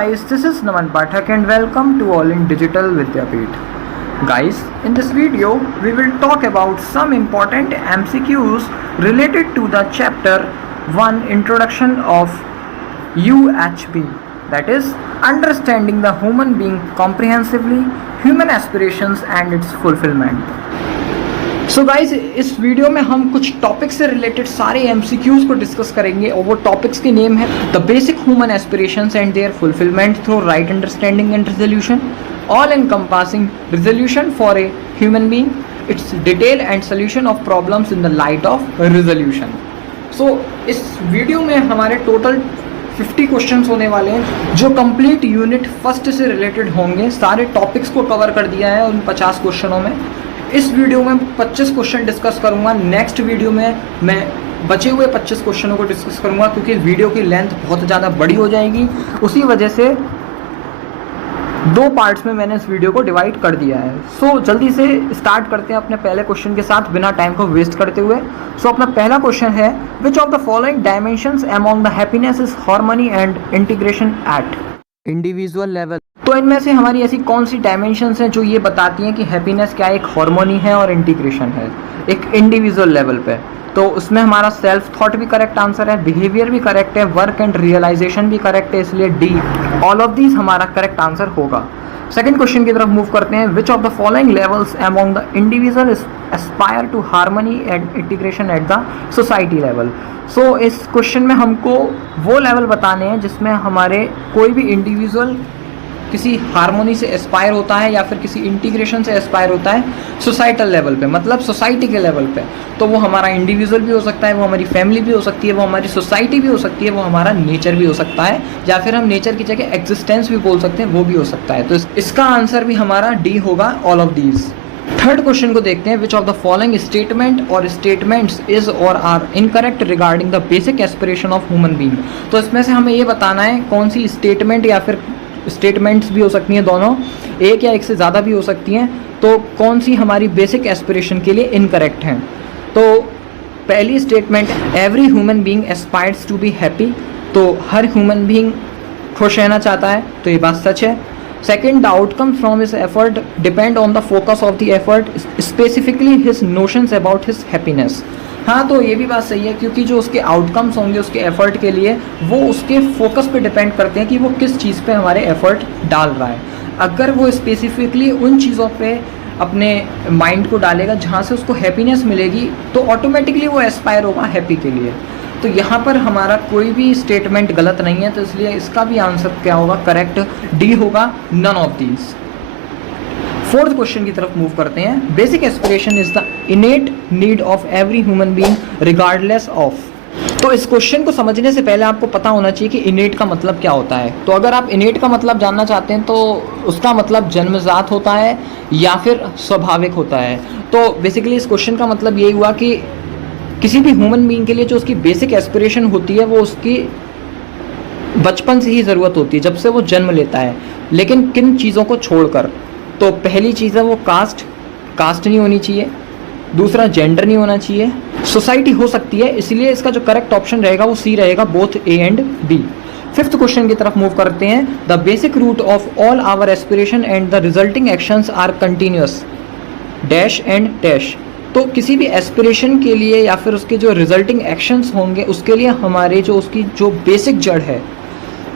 guys, this is Naman Pathak and welcome to All in Digital Vidyapeeth. Guys, in this video, we will talk about some important MCQs related to the chapter 1 Introduction of UHB, that is, Understanding the Human Being Comprehensively, Human Aspirations and its Fulfillment. So guys, इस video में हम कुछ topics से related सारे MCQs को discuss करेंगे और वो टॉपिक्स के नेम है the basic human aspirations and their fulfilment through right understanding and resolution, all encompassing resolution for a human being, its detail and solution of problems in the light of resolution. So इस video में हमारे total 50 questions होने वाले हैं जो complete unit first से related होंगे. सारे टॉपिक्स को कवर कर दिया है उन 50 क्वेश्चनों में. इस वीडियो में 25 क्वेश्चन डिस्कस करूंगा. नेक्स्ट वीडियो में मैं बचे हुए 25 क्वेश्चनों को डिस्कस करूंगा क्योंकि वीडियो की लेंथ बहुत ज़्यादा बड़ी हो जाएगी. उसी वजह से 2 पार्ट्स में मैंने इस वीडियो को डिवाइड कर दिया है. सो जल्दी से स्टार्ट करते हैं अपने पहले क्वेश्चन के साथ बिना टाइम को वेस्ट करते हुए. सो अपना पहला क्वेश्चन है, विच of the following dimensions among the happiness is harmony and integration eight individual level. तो इनमें से हमारी ऐसी कौन सी डायमेंशंस हैं जो ये बताती हैं कि हैप्पीनेस क्या एक हार्मनी है और इंटीग्रेशन है एक इंडिविजुअल लेवल पे. तो उसमें हमारा सेल्फ थॉट भी करेक्ट आंसर है, बिहेवियर भी करेक्ट है, वर्क एंड रियलाइजेशन भी करेक्ट है, इसलिए डी ऑल ऑफ दीज हमारा करेक्ट आंसर होगा. सेकंड क्वेश्चन की तरफ मूव करते हैं, which of the following levels among the individual aspire to harmony and integration at the society level. So इस क्वेश्चन में हमको वो लेवल बताने हैं जिसमें हमारे कोई भी इंडिविजुअल किसी हार्मोनी से एस्पायर होता है या फिर किसी इंटीग्रेशन से एस्पायर होता है सोसाइटल लेवल पे, मतलब सोसाइटी के लेवल पे. तो वो हमारा इंडिविजुअल भी हो सकता है, वो हमारी फैमिली भी हो सकती है, वो हमारी सोसाइटी भी हो सकती है, वो हमारा नेचर भी हो सकता है, या फिर हम नेचर की जगह एग्जिस्टेंस भी बोल सकते हैं, वो भी हो सकता है. तो इसका आंसर भी हमारा डी होगा, all of these. Third question को देखते हैं, which of the following statement और स्टेटमेंट्स इज और are incorrect regarding the basic aspiration of human being. तो इसमें से हमें ये बताना है कौन सी स्टेटमेंट या फिर स्टेटमेंट्स भी हो सकती हैं, दोनों एक या एक से ज़्यादा भी हो सकती हैं, तो कौन सी हमारी बेसिक एस्पिरेशन के लिए इनकरेक्ट हैं. तो पहली statement, every human being aspires to be happy. तो हर ह्यूमन बीइंग खुश रहना चाहता है, तो ये बात सच है. Second, the outcome from his effort depend on the focus of the effort, specifically his notions about his happiness. हाँ, तो ये भी बात सही है क्योंकि जो उसके आउटकम्स होंगे उसके एफर्ट के लिए वो उसके फोकस पे डिपेंड करते हैं कि वो किस चीज़ पे हमारे एफर्ट डाल रहा है. अगर वो स्पेसिफिकली उन चीज़ों पे अपने माइंड को डालेगा जहाँ से उसको हैप्पीनेस मिलेगी तो ऑटोमेटिकली वो एस्पायर होगा हैप्पी के लिए. तो यहाँ पर हमारा कोई भी स्टेटमेंट गलत नहीं है, तो इसलिए इसका भी आंसर क्या होगा, करेक्ट डी होगा, none of these. Fourth question की तरफ मूव करते हैं, basic aspiration is the innate need of every human being regardless of. तो इस क्वेश्चन को समझने से पहले आपको पता होना चाहिए कि इनेट का मतलब क्या होता है. तो अगर आप इनेट का मतलब जानना चाहते हैं तो उसका मतलब जन्मजात होता है या फिर स्वाभाविक होता है. तो बेसिकली इस क्वेश्चन का मतलब यही हुआ कि किसी भी ह्यूमन बीइंग के लिए जो उसकी बेसिक एस्पिरेशन होती है वो उसकी बचपन से ही ज़रूरत होती है, जब से वो जन्म लेता है. लेकिन किन चीज़ों को छोड़कर, तो पहली चीज़ है वो कास्ट नहीं होनी चाहिए, दूसरा जेंडर नहीं होना चाहिए, सोसाइटी हो सकती है, इसलिए इसका जो करेक्ट ऑप्शन रहेगा वो सी रहेगा, both A and B. Fifth question की तरफ मूव करते हैं, the basic root of all our aspiration and the resulting actions are continuous dash and dash. तो किसी भी एस्पिरेशन के लिए या फिर उसके जो रिजल्टिंग एक्शंस होंगे उसके लिए हमारे जो उसकी जो बेसिक जड़ है,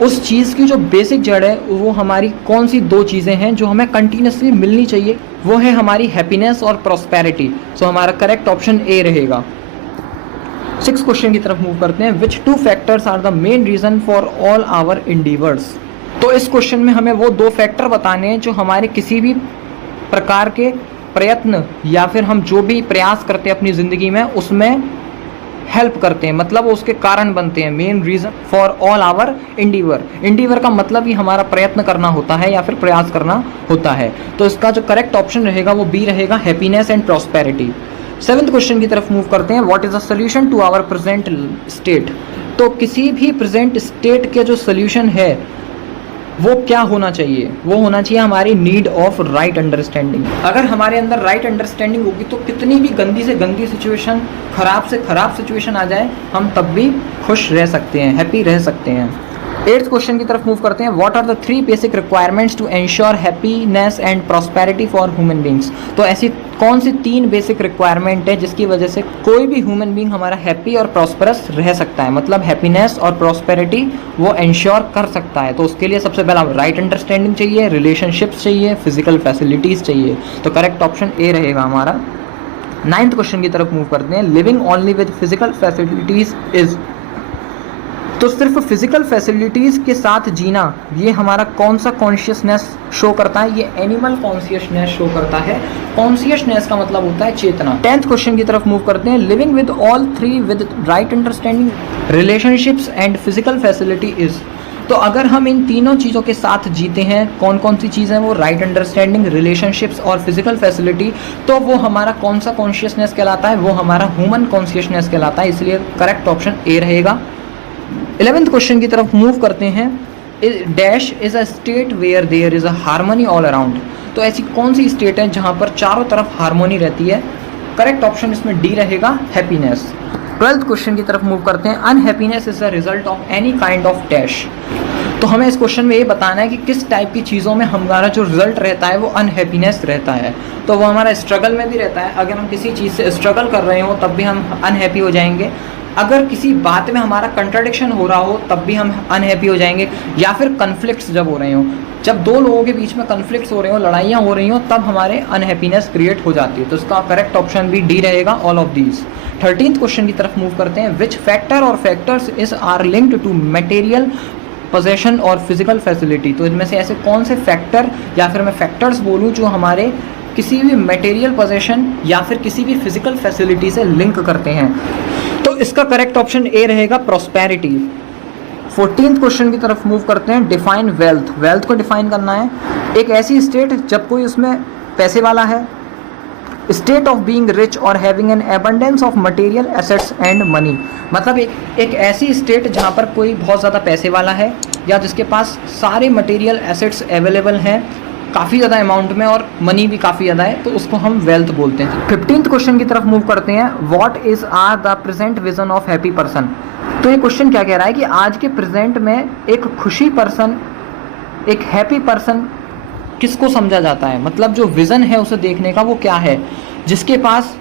उस चीज़ की जो बेसिक जड़ है वो हमारी कौन सी 2 चीज़ें हैं जो हमें कंटिन्यूसली मिलनी चाहिए, वो है हमारी हैप्पीनेस और प्रॉस्पेरिटी. सो हमारा करेक्ट ऑप्शन ए रहेगा. 6 क्वेश्चन की तरफ मूव करते हैं, which 2 factors are the main reason for all our endeavours. तो इस क्वेश्चन में हमें वो 2 फैक्टर बताने हैं जो हमारे किसी भी प्रकार के प्रयत्न या फिर हम जो भी प्रयास करते हैं अपनी ज़िंदगी में उसमें हेल्प करते हैं, मतलब उसके कारण बनते हैं. Main reason for all our endeavour. Endeavour का मतलब ही हमारा प्रयत्न करना होता है या फिर प्रयास करना होता है. तो इसका जो करेक्ट ऑप्शन रहेगा वो बी रहेगा, happiness and prosperity. 7th question की तरफ मूव करते हैं, what is the solution to our present state. तो किसी भी प्रेजेंट स्टेट के जो सोल्यूशन है वो क्या होना चाहिए, वो होना चाहिए हमारी नीड ऑफ राइट अंडरस्टैंडिंग. अगर हमारे अंदर राइट अंडरस्टैंडिंग होगी तो कितनी भी गंदी से गंदी सिचुएशन, खराब से खराब सिचुएशन आ जाए, हम तब भी खुश रह सकते हैं, हैप्पी रह सकते हैं. 8th क्वेश्चन की तरफ मूव करते हैं। What are the 3 basic requirements to ensure happiness and prosperity for human beings. तो ऐसी कौन सी 3 बेसिक रिक्वायरमेंट है जिसकी वजह से कोई भी ह्यूमन बींग हमारा हैप्पी और प्रॉस्परस रह सकता है, मतलब हैप्पीनेस और प्रॉस्पेरिटी वो एंश्योर कर सकता है। तो उसके लिए सबसे पहला राइट अंडरस्टैंडिंग चाहिए, रिलेशनशिप्स चाहिए, फिजिकल फैसिलिटीज़ चाहिए। तो करेक्ट ऑप्शन ए रहेगा हमारा। 9th क्वेश्चन की तरफ मूव करते हैं। Living only with physical facilities is. तो सिर्फ फिजिकल फैसिलिटीज़ के साथ जीना ये हमारा कौन सा कॉन्शियसनेस शो करता है? ये एनिमल कॉन्शियसनेस शो करता है। कॉन्शियसनेस का मतलब होता है चेतना। 10th क्वेश्चन की तरफ मूव करते हैं। Living with all 3 with right understanding, relationships and physical facility is. तो अगर हम इन तीनों चीज़ों के साथ जीते हैं, कौन कौन सी चीज़ हैं वो? राइट अंडरस्टैंडिंग, रिलेशनशिप्स और फिजिकल फैसिलिटी। तो वो हमारा कौन सा कॉन्शियसनेस कहलाता है? वो हमारा ह्यूमन कॉन्शियसनेस कहलाता है। इसलिए करेक्ट ऑप्शन ए रहेगा। 11th क्वेश्चन की तरफ मूव करते हैं। Dash is a state where there is a harmony all around. तो ऐसी कौन सी स्टेट है जहाँ पर चारों तरफ हार्मोनी रहती है? करेक्ट ऑप्शन इसमें डी रहेगा, हैप्पीनेस। 12th क्वेश्चन की तरफ मूव करते हैं। Unhappiness is the result of any kind of dash. तो हमें इस क्वेश्चन में ये बताना है कि किस टाइप की चीज़ों में हमारा जो रिजल्ट रहता है वो अनहैप्पीनेस रहता है। तो वो हमारा स्ट्रगल में भी रहता है। अगर हम किसी चीज़ से स्ट्रगल कर रहे हो तब भी हम अनहैप्पी हो जाएंगे। अगर किसी बात में हमारा कंट्राडिक्शन हो रहा हो तब भी हम अनहैप्पी हो जाएंगे। या फिर कन्फ्लिक्ट्स जब हो रहे हो, जब दो लोगों के बीच में कन्फ्लिक्ट्स हो रहे हो, लड़ाइयाँ हो रही हो, तब हमारे अनहैप्पीनेस क्रिएट हो जाती है। तो इसका करेक्ट ऑप्शन भी डी रहेगा, all of these. 13th question की तरफ मूव करते हैं। विच फैक्टर और factors is are linked to material possession और फिजिकल फैसिलिटी। तो इनमें से ऐसे कौन से फैक्टर या फिर मैं फैक्टर्स बोलूँ जो हमारे किसी भी मटेरियल पोजेशन या फिर किसी भी फिजिकल फैसिलिटी से लिंक करते हैं? तो इसका करेक्ट ऑप्शन ए रहेगा, प्रॉस्पेरिटी। 14th क्वेश्चन की तरफ मूव करते हैं। Define wealth. वेल्थ को डिफाइन करना है। एक ऐसी स्टेट जब कोई उसमें पैसे वाला है, स्टेट ऑफ बीइंग रिच और having an abundance of material assets and money. मतलब एक ऐसी स्टेट जहाँ पर कोई बहुत ज़्यादा पैसे वाला है या जिसके पास सारे मटेरियल एसेट्स अवेलेबल हैं काफ़ी ज़्यादा अमाउंट में और मनी भी काफ़ी ज़्यादा है, तो उसको हम वेल्थ बोलते हैं। 15th क्वेश्चन की तरफ मूव करते हैं। What is are the present vision of happy person. तो ये क्वेश्चन क्या कह रहा है कि आज के प्रेजेंट में एक खुशी पर्सन, एक हैप्पी पर्सन किसको समझा जाता है? मतलब जो विज़न है उसे देखने का वो क्या है? जिसके पास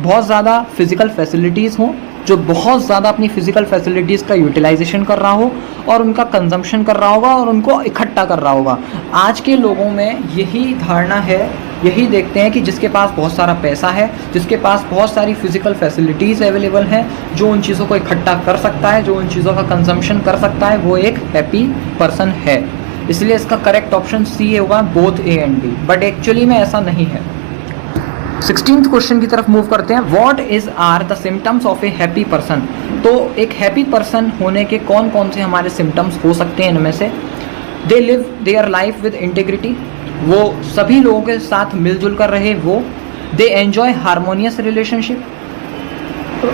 बहुत ज़्यादा फिजिकल फैसिलिटीज़ हों, जो बहुत ज़्यादा अपनी फिजिकल फैसिलिटीज़ का यूटिलाइजेशन कर रहा हो और उनका कंजम्पशन कर रहा होगा और उनको इकट्ठा कर रहा होगा। आज के लोगों में यही धारणा है, यही देखते हैं कि जिसके पास बहुत सारा पैसा है, जिसके पास बहुत सारी फिजिकल फैसिलिटीज़ अवेलेबल हैं, जो उन चीज़ों को इकट्ठा कर सकता है, जो उन चीज़ों का कंजम्पशन कर सकता है, वो एक हैप्पी पर्सन है। इसलिए इसका करेक्ट ऑप्शन सी होगा, both A and B. But actually में ऐसा नहीं है। 16th क्वेश्चन की तरफ मूव करते हैं। What is are the symptoms of a happy person. तो एक हैप्पी पर्सन होने के कौन कौन से हमारे सिम्टम्स हो सकते हैं? इनमें से they live their life with integrity, वो सभी लोगों के साथ मिलजुल कर रहे वो। दे एन्जॉय हारमोनियस रिलेशनशिप,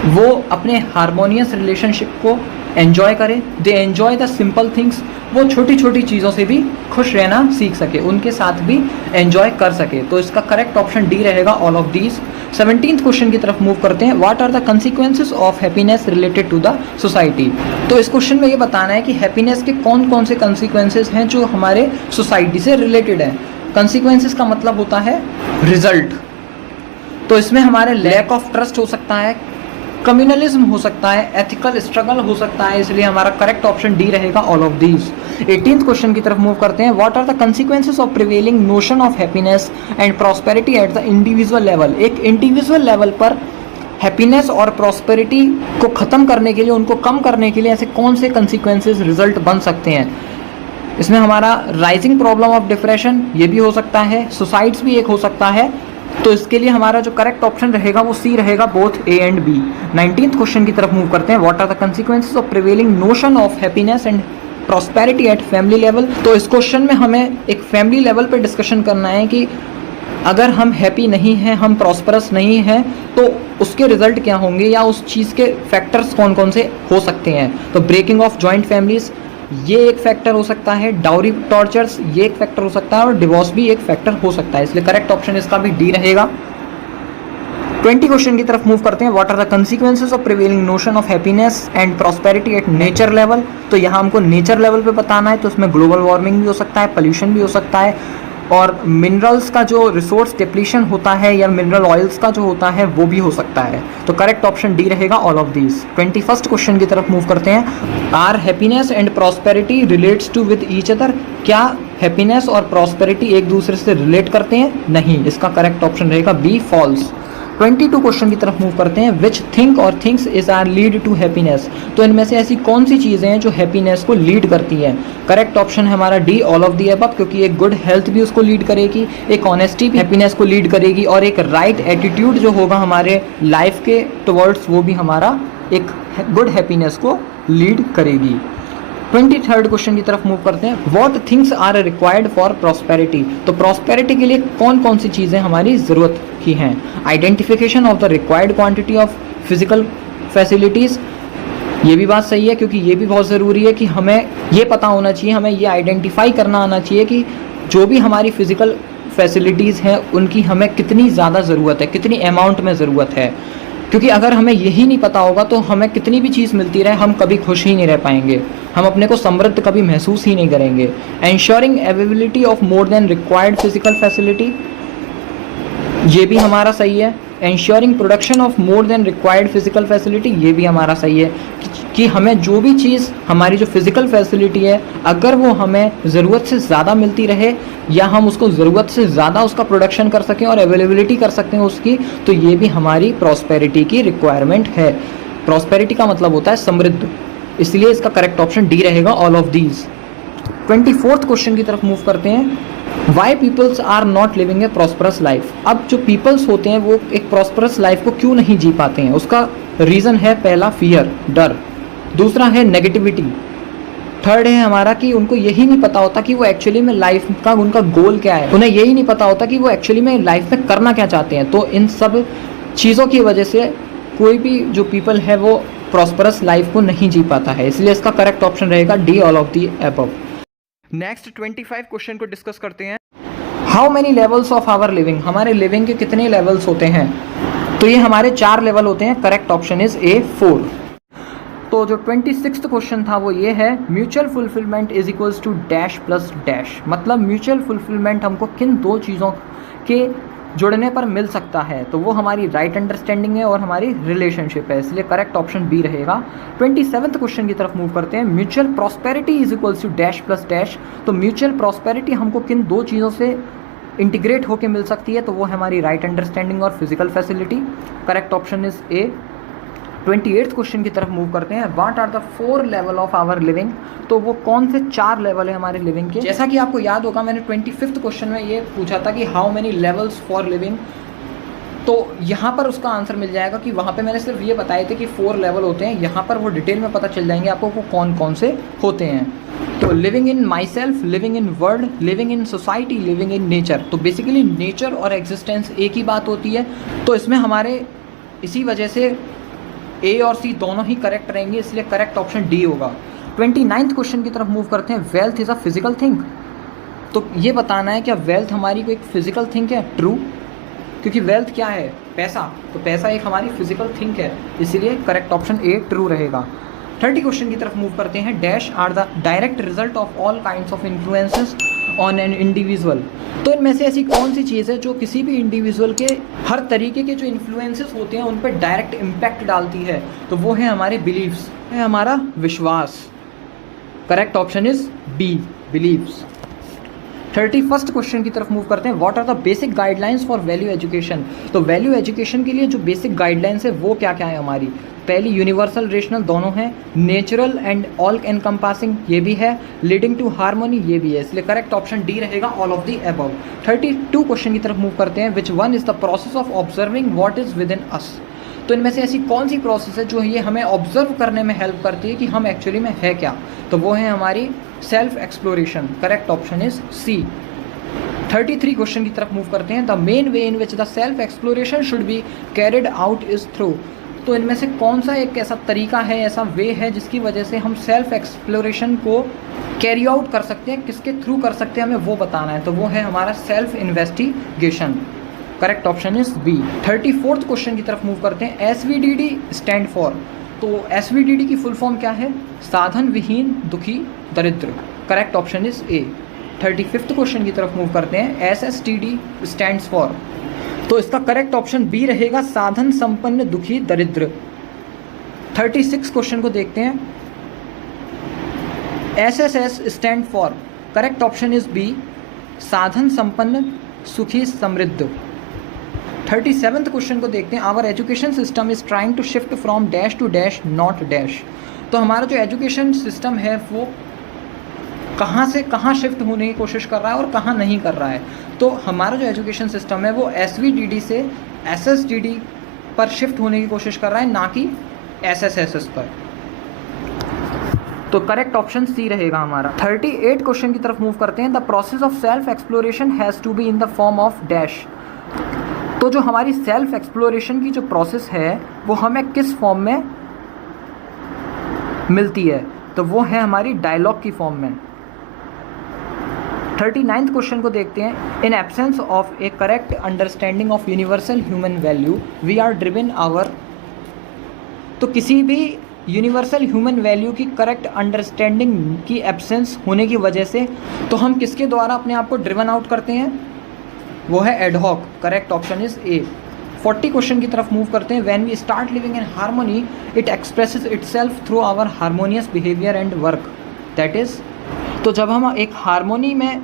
वो अपने हारमोनियस रिलेशनशिप को एन्जॉय करें। They enjoy the simple things, वो छोटी छोटी चीज़ों से भी खुश रहना सीख सके, उनके साथ भी एन्जॉय कर सके। तो इसका करेक्ट ऑप्शन डी रहेगा, all of these. 17th question की तरफ मूव करते हैं। What are the consequences of happiness related to the society. तो इस क्वेश्चन में ये बताना है कि हैप्पीनेस के कौन कौन से कंसिक्वेंसेस हैं जो हमारे सोसाइटी से रिलेटेड हैं। कंसिक्वेंसेस का मतलब होता है रिजल्ट। तो इसमें हमारे लैक ऑफ ट्रस्ट हो सकता है, कम्युनलिज्म हो सकता है, एथिकल स्ट्रगल हो सकता है। इसलिए हमारा करेक्ट ऑप्शन डी रहेगा, all of these. 18th question की तरफ मूव करते हैं। What are the consequences of prevailing notion of happiness and prosperity at the individual level. एक इंडिविजुअल लेवल पर हैप्पीनेस और प्रॉस्पेरिटी को ख़त्म करने के लिए, उनको कम करने के लिए ऐसे कौन से कंसिक्वेंसेस रिजल्ट बन सकते हैं? इसमें हमारा राइजिंग प्रॉब्लम ऑफ डिप्रेशन ये भी हो सकता है, सुसाइड्स भी एक हो सकता है। तो इसके लिए हमारा जो करेक्ट ऑप्शन रहेगा वो सी रहेगा, both A and B. 19th question की तरफ मूव करते हैं। What are the consequences of prevailing notion of happiness and prosperity at family level. तो इस क्वेश्चन में हमें एक फैमिली लेवल पे डिस्कशन करना है कि अगर हम हैप्पी नहीं हैं, हम प्रॉस्परस नहीं हैं, तो उसके रिजल्ट क्या होंगे या उस चीज़ के फैक्टर्स कौन कौन से हो सकते हैं। तो ब्रेकिंग ऑफ जॉइंट फैमिलीज ये एक फैक्टर हो सकता है, डाउरी टॉर्चर्स ये एक फैक्टर हो सकता है और डिवोर्स भी एक फैक्टर हो सकता है। इसलिए करेक्ट ऑप्शन इसका भी डी रहेगा। 20 क्वेश्चन की तरफ मूव करते हैं। What are the consequences of prevailing notion of happiness and prosperity at nature level. तो यहाँ हमको नेचर लेवल पे बताना है, तो उसमें ग्लोबल वार्मिंग भी हो सकता है, पोल्यूशन भी हो सकता है, और मिनरल्स का जो रिसोर्स डिप्लीशन होता है या मिनरल ऑयल्स का जो होता है वो भी हो सकता है। तो करेक्ट ऑप्शन डी रहेगा all of these. 21st question की तरफ मूव करते हैं। Are happiness and prosperity relates to with each other. क्या हैप्पीनेस और प्रॉस्पेरिटी एक दूसरे से रिलेट करते हैं? नहीं, इसका करेक्ट ऑप्शन रहेगा बी फॉल्स। 22 क्वेश्चन की तरफ मूव करते हैं। विच थिंक और things is are lead to happiness. तो इनमें से ऐसी कौन सी चीज़ें हैं जो हैप्पीनेस को लीड करती हैं? करेक्ट ऑप्शन है हमारा D all of the above, क्योंकि एक गुड हेल्थ भी उसको लीड करेगी, एक ऑनेस्टी भी हैप्पीनेस को लीड करेगी, और एक राइट एटीट्यूड जो होगा हमारे लाइफ के टुवर्ड्स वो भी हमारा एक गुड हैप्पीनेस को लीड करेगी। 23rd क्वेश्चन की तरफ मूव करते हैं। What things are required for prosperity. तो प्रॉस्पेरिटी के लिए कौन कौन सी चीज़ें हमारी ज़रूरत की हैं? Identification of the required quantity of physical facilities. ये भी बात सही है, क्योंकि ये भी बहुत ज़रूरी है कि हमें ये पता होना चाहिए, हमें ये आइडेंटिफाई करना आना चाहिए कि जो भी हमारी फिजिकल फैसिलिटीज़ हैं उनकी हमें कितनी ज़्यादा ज़रूरत है, कितनी अमाउंट में ज़रूरत है। क्योंकि अगर हमें यही नहीं पता होगा तो हमें कितनी भी चीज़ मिलती रहे हम कभी खुश ही नहीं रह पाएंगे, हम अपने को समृद्ध कभी महसूस ही नहीं करेंगे। Ensuring availability of more than required physical facility, ये भी हमारा सही है। Ensuring production of more than required physical facility, ये भी हमारा सही है कि हमें जो भी चीज़ हमारी जो फिजिकल फैसिलिटी है अगर वो हमें ज़रूरत से ज़्यादा मिलती रहे या हम उसको ज़रूरत से ज़्यादा उसका प्रोडक्शन कर सकें और अवेलेबिलिटी कर सकते हैं उसकी, तो ये भी हमारी प्रॉस्पेरिटी की रिक्वायरमेंट है। प्रॉस्पेरिटी का मतलब होता है समृद्ध, इसलिए इसका करेक्ट ऑप्शन डी रहेगा all of these. 24th question की तरफ मूव करते हैं। Why peoples are not living a prosperous life. अब जो पीपल्स होते हैं वो एक प्रॉस्परस लाइफ को क्यों नहीं जी पाते हैं? उसका रीज़न है पहला फियर, डर, दूसरा है नेगेटिविटी, थर्ड है हमारा कि उनको यही नहीं पता होता कि वो एक्चुअली में लाइफ का उनका गोल क्या है, उन्हें यही नहीं पता होता कि वो एक्चुअली में लाइफ में करना क्या चाहते हैं। तो इन सब चीज़ों की वजह से कोई भी जो पीपल है वो प्रॉस्परस लाइफ को नहीं जी पाता है, इसलिए इसका करेक्ट ऑप्शन रहेगा D all of the above. Next 25 question को डिस्कस करते हैं। How many levels of our living. हमारे लिविंग के कितने लेवल्स होते हैं? तो ये हमारे 4 लेवल होते हैं। Correct option is A 4। तो जो 26th क्वेश्चन था वो ये है, mutual fulfilment is equals to dash plus dash. मतलब म्यूचुअल फुलफिलमेंट हमको किन दो चीज़ों के जुड़ने पर मिल सकता है? तो वो हमारी राइट अंडरस्टैंडिंग है और हमारी रिलेशनशिप है, इसलिए करेक्ट ऑप्शन बी रहेगा। 27th क्वेश्चन की तरफ मूव करते हैं। Mutual prosperity is equals to dash plus dash. तो म्यूचुअल प्रॉस्पेरिटी हमको किन दो चीज़ों से इंटीग्रेट होकर मिल सकती है? तो वो हमारी राइट अंडरस्टैंडिंग और physical facility. Correct option is A. 28th question की तरफ मूव करते हैं। What are the 4 level of our living. तो वो कौन से 4 लेवल है हमारे लिविंग के? जैसा कि आपको याद होगा मैंने 25th क्वेश्चन में ये पूछा था कि how many levels for living, तो यहाँ पर उसका आंसर मिल जाएगा कि वहाँ पे मैंने सिर्फ ये बताए थे कि 4 लेवल होते हैं, यहाँ पर वो डिटेल में पता चल जाएंगे आपको वो कौन कौन से होते हैं। तो living in my self, living in world, living in society, living in nature. तो बेसिकली नेचर और एग्जिस्टेंस एक ही बात होती है, तो इसमें हमारे इसी वजह से ए और सी दोनों ही करेक्ट रहेंगे, इसलिए करेक्ट ऑप्शन डी होगा। 29th क्वेश्चन की तरफ मूव करते हैं। Wealth is a physical thing. तो ये बताना है क्या वेल्थ हमारी कोई फिजिकल थिंग है? ट्रू, क्योंकि वेल्थ क्या है? पैसा। तो पैसा एक हमारी फिजिकल थिंग है, इसीलिए करेक्ट ऑप्शन ए ट्रू रहेगा। 30 क्वेश्चन की तरफ मूव करते हैं। Dash are the direct result of all kinds of influences on an individual. तो इनमें से ऐसी कौन सी चीज़ है जो किसी भी इंडिविजुअल के हर तरीके के जो इन्फ्लुएंसेस होते हैं उन पर डायरेक्ट इम्पैक्ट डालती है? तो वो है हमारे बिलीव्स, है हमारा विश्वास। Correct option is B, believes. 31st question की तरफ मूव करते हैं। What are the basic guidelines for value education. तो वैल्यू एजुकेशन के लिए जो बेसिक गाइडलाइंस है वो क्या क्या है हमारी? पहली यूनिवर्सल रेशनल दोनों हैं, नेचुरल एंड ऑल एनकम्पासिंग ये भी है, लीडिंग टू हार्मोनी ये भी है, इसलिए करेक्ट ऑप्शन डी रहेगा all of the above. 32 question की तरफ मूव करते हैं। Which one is the process of observing what is within us. तो इनमें से ऐसी कौन सी प्रोसेस है जो ये हमें ऑब्जर्व करने में हेल्प करती है कि हम एक्चुअली में है क्या? तो वो है हमारी self exploration. Correct option is C. 33 question की तरफ मूव करते हैं। The main way in which the self exploration should be carried out is through. तो इनमें से कौन सा एक ऐसा तरीका है, ऐसा वे है जिसकी वजह से हम सेल्फ एक्सप्लोरेशन को कैरी आउट कर सकते हैं, किसके थ्रू कर सकते हैं हमें वो बताना है। तो वो है हमारा self investigation. Correct option is B. 34th question की तरफ मूव करते हैं। SVDD स्टैंड फॉर, तो SVDD की फुल फॉर्म क्या है? साधन विहीन दुखी दरिद्र। Correct option is A. 35th question की तरफ मूव करते हैं। SSTD स्टैंड्स फॉर, तो इसका करेक्ट ऑप्शन बी रहेगा साधन संपन्न दुखी दरिद्र। 36 क्वेश्चन को देखते हैं। SSS stand for, correct option is B साधन संपन्न सुखी समृद्ध। 37th क्वेश्चन को देखते हैं। Our education system is trying to shift from dash to dash not dash, तो हमारा जो एजुकेशन सिस्टम है वो कहाँ से कहाँ शिफ्ट होने की कोशिश कर रहा है और कहाँ नहीं कर रहा है। तो हमारा जो एजुकेशन सिस्टम है वो SVDD से SSDD पर शिफ्ट होने की कोशिश कर रहा है, ना कि SSSS पर। तो करेक्ट ऑप्शन सी रहेगा हमारा। 38 क्वेश्चन की तरफ मूव करते हैं। The process of self exploration has to be in the form of dash, तो जो हमारी सेल्फ एक्सप्लोरेशन की जो प्रोसेस है वो हमें किस फॉर्म में मिलती है? तो वो है हमारी डायलॉग की फॉर्म में। 39th क्वेश्चन को देखते हैं। In absence of a correct understanding of universal human value we are driven our, तो किसी भी यूनिवर्सल ह्यूमन वैल्यू की करेक्ट अंडरस्टैंडिंग की एब्सेंस होने की वजह से तो हम किसके द्वारा अपने आप को ड्रिवन आउट करते हैं? वो है ad hoc. Correct option is A. 40 question की तरफ मूव करते हैं। When we start living in harmony it expresses itself through our harmonious behaviour and work, that is, तो जब हम एक हार्मोनी में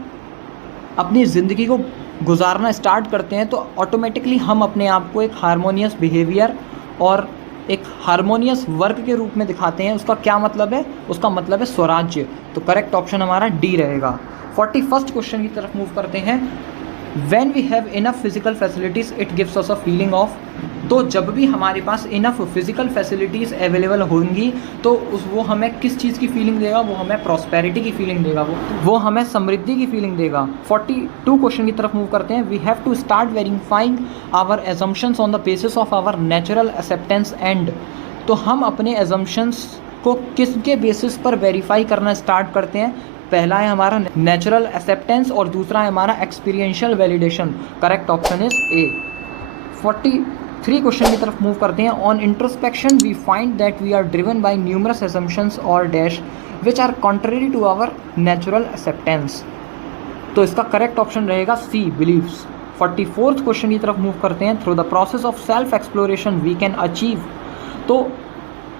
अपनी ज़िंदगी को गुजारना स्टार्ट करते हैं तो ऑटोमेटिकली हम अपने आप को एक हार्मोनियस बिहेवियर और एक हार्मोनियस वर्क के रूप में दिखाते हैं। उसका क्या मतलब है? उसका मतलब है स्वराज्य। तो करेक्ट ऑप्शन हमारा डी रहेगा। 41st क्वेश्चन की तरफ मूव करते हैं। When we have enough physical facilities it gives us a feeling of, तो जब भी हमारे पास इनफ फिजिकल फैसिलिटीज़ अवेलेबल होंगी तो वो हमें किस चीज़ की फीलिंग देगा? वो हमें प्रॉस्पेरिटी की फीलिंग देगा, वो हमें समृद्धि की फीलिंग देगा। 42 क्वेश्चन की तरफ मूव करते हैं। We have to start verifying our assumptions on the basis of our natural acceptance and, तो हम अपने एजम्पशंस को किसके बेसिस पर वेरीफाई करना स्टार्ट करते हैं? पहला है हमारा नेचुरल एक्सेप्टेंस और दूसरा है हमारा experiential validation. Correct option is A. 43 question की तरफ मूव करते हैं। On introspection we find that we are driven by numerous assumptions और dash which are contrary to our natural acceptance, तो इसका करेक्ट ऑप्शन रहेगा सी, बिलीव्स। 44th क्वेश्चन की तरफ मूव करते हैं। Through the process of self exploration we can achieve, तो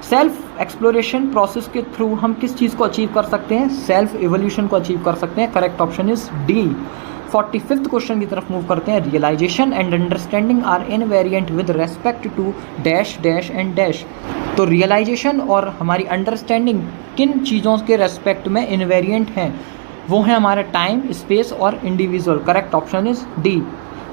self exploration process के थ्रू हम किस चीज़ को अचीव कर सकते हैं? सेल्फ एवोल्यूशन को अचीव कर सकते हैं। Correct option is D. 45th question की तरफ मूव करते हैं। Realisation and understanding are invariant with respect to dash dash and dash, तो रियलाइजेशन और हमारी अंडरस्टैंडिंग किन चीज़ों के रेस्पेक्ट में इनवेरिएंट हैं? वो है हमारा टाइम, स्पेस और individual. Correct option is D.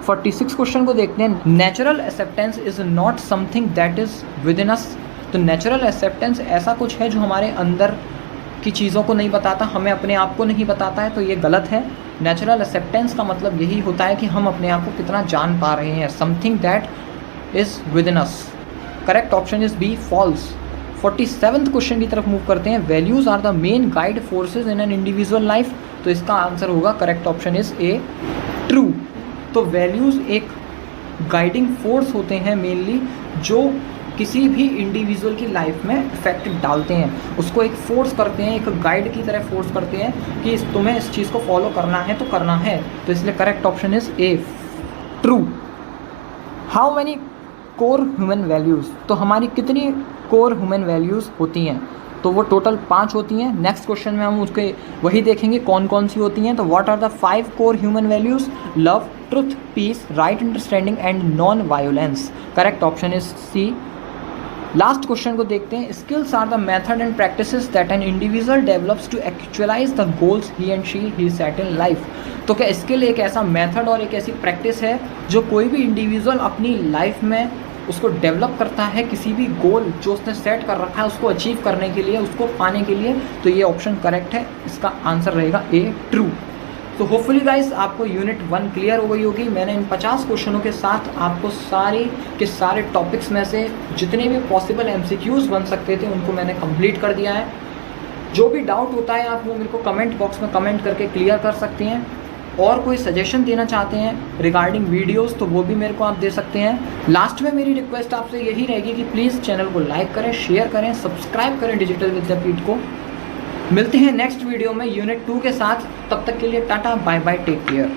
46 question को देखते हैं। Natural acceptance is not something that is within us, तो नेचुरल एक्सेप्टेंस ऐसा कुछ है जो हमारे अंदर की चीज़ों को नहीं बताता, हमें अपने आप को नहीं बताता है, तो ये गलत है। नेचुरल एक्सेप्टेंस का मतलब यही होता है कि हम अपने आप को कितना जान पा रहे हैं, something that is within us. Correct option is B, false. 47th question की तरफ मूव करते हैं। Values are the main guide forces in an individual life, तो इसका आंसर होगा correct option is A, true. तो वैल्यूज़ एक guiding force होते हैं मेनली, जो किसी भी इंडिविजुअल की लाइफ में इफेक्ट डालते हैं, उसको एक फोर्स करते हैं, एक गाइड की तरह फोर्स करते हैं कि तुम्हें इस चीज़ को फॉलो करना है तो करना है, तो इसलिए correct option is A, true. How many core human values, तो हमारी कितनी कोर ह्यूमन वैल्यूज़ होती हैं? तो वो टोटल 5 होती हैं। नेक्स्ट क्वेश्चन में हम उसके वही देखेंगे कौन कौन सी होती हैं। तो what are the 5 core human values? Love, truth, peace, right understanding and non violence. Correct option is C. Last question को देखते हैं। Skills are the method and practices that an individual develops to actualise the goals he and she he set in life, तो क्या skill एक ऐसा method और एक ऐसी प्रैक्टिस है जो कोई भी इंडिविजुअल अपनी लाइफ में उसको डेवलप करता है, किसी भी गोल जो उसने सेट कर रखा है उसको अचीव करने के लिए, उसको पाने के लिए, तो ये ऑप्शन करेक्ट है, इसका आंसर रहेगा ए, ट्रू। तो होपफुली गाइस आपको यूनिट 1 क्लियर हो गई होगी। मैंने इन 50 क्वेश्चनों के साथ आपको सारे के सारे टॉपिक्स में से जितने भी पॉसिबल MCQs बन सकते थे उनको मैंने कंप्लीट कर दिया है। जो भी डाउट होता है आप वो मेरे को कमेंट बॉक्स में कमेंट करके क्लियर कर सकते हैं। और कोई सजेशन देना चाहते हैं रिगार्डिंग वीडियोस तो वो भी मेरे को आप दे सकते हैं। लास्ट में मेरी रिक्वेस्ट आपसे यही रहेगी कि प्लीज़ चैनल को लाइक करें, शेयर करें, सब्सक्राइब करें डिजिटल विद्यापीठ को। मिलते हैं नेक्स्ट वीडियो में यूनिट 2 के साथ। तब तक के लिए tata bye bye, take care.